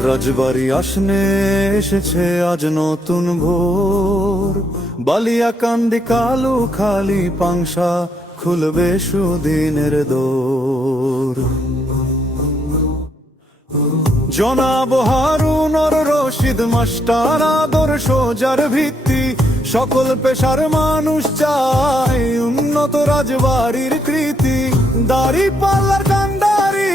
রাজবাড়ি আসনে এসেছে আজ নতুন ভোর, বালিয়াকান্দি কালু খালি পাংশা খুলবে সুদিনের দোর। জনাব হারুন আর রশিদ মাস্টার আদর্শ যার ভিত্তি, সকল পেশার মানুষ চায় উন্নত রাজবাড়ির কৃতি। দাড়ি পাল্লার কান্ডারি,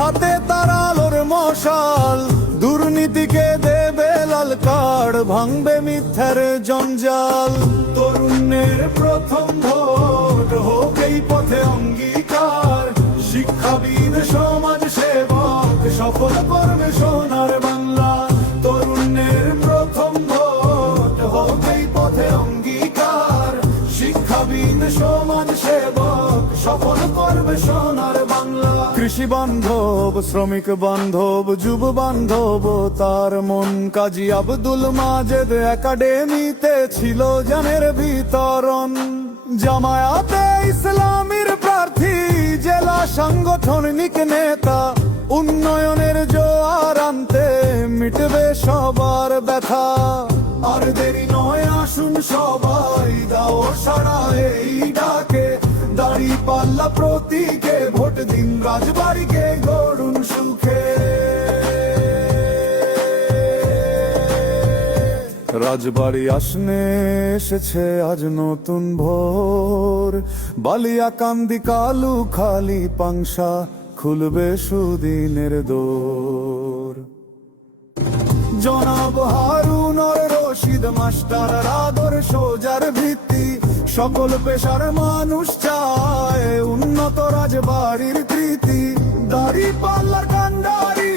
হাতে তার আলোর মশাল, দুর্নীতিকে দেবে লাল কার্ড, ভাঙবে মিথ্যার জঞ্জাল। তরুণের প্রথম ভোট হোক এই পথে অঙ্গীকার, শিক্ষাবিদ সমাজ সেবক সফল করবে সোনার বাংলা। তরুণের প্রথম ভোট হোক এই পথে অঙ্গীকার, শিক্ষাবিদ সমাজ সেবক সফল করবে সোনার বাংলা। কৃষি বান্ধব, শ্রমিক বান্ধব, যুব বান্ধব তার মন, কাজী আব্দুল মাজেদ একাডেমিতে ছিল জানের বিতরণ। জামায়াতে ইসলামীর প্রার্থী, জেলা সাংগঠনিক নেতা, উন্নয়নের জোয়ার আনতে মিটবে সবার ব্যথা। আর দেরি নয়, আসুন সবাই দাও সাড়া এই ডাকে, দাড়ি পাল্লা প্রতীকে ভোট দিন, রাজবাড়িকে গড়ুন সুখে। রাজবাড়ি আসনে এসেছে আজ নতুন ভোর, বালিয়াকান্দি কালু খালি পাংশা খুলবে সুদিনের দোর। জনাব হারুন আর রশিদ মাস্টার আদর্শ যার ভিত্তি, সকল পেশার মানুষ চায় উন্নত রাজবাড়ির কৃতি। দাড়ি পাল্লার কান্ডারি,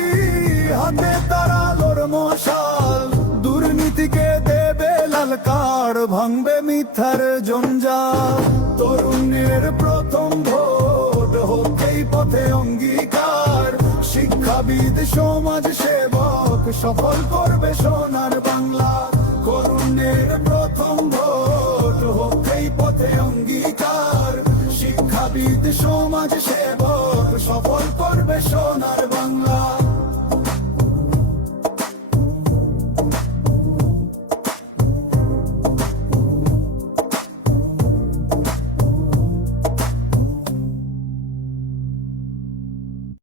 হাতে তার আলোর মশাল, দুর্নীতিকে দেবে লাল কার্ড, ভাঙবে মিথ্যার জঞ্জাল। তরুণের প্রথম ভোট হোক এই পথে অঙ্গীকার, শিক্ষাবিদ সমাজ সেবক সফল করবে সোনার বাংলা। তরুণের প্রথম ভোট হোক এই পথে অঙ্গীকার, শিক্ষাবিদ সমাজ সেবক সফল করবে সোনার বাংলা।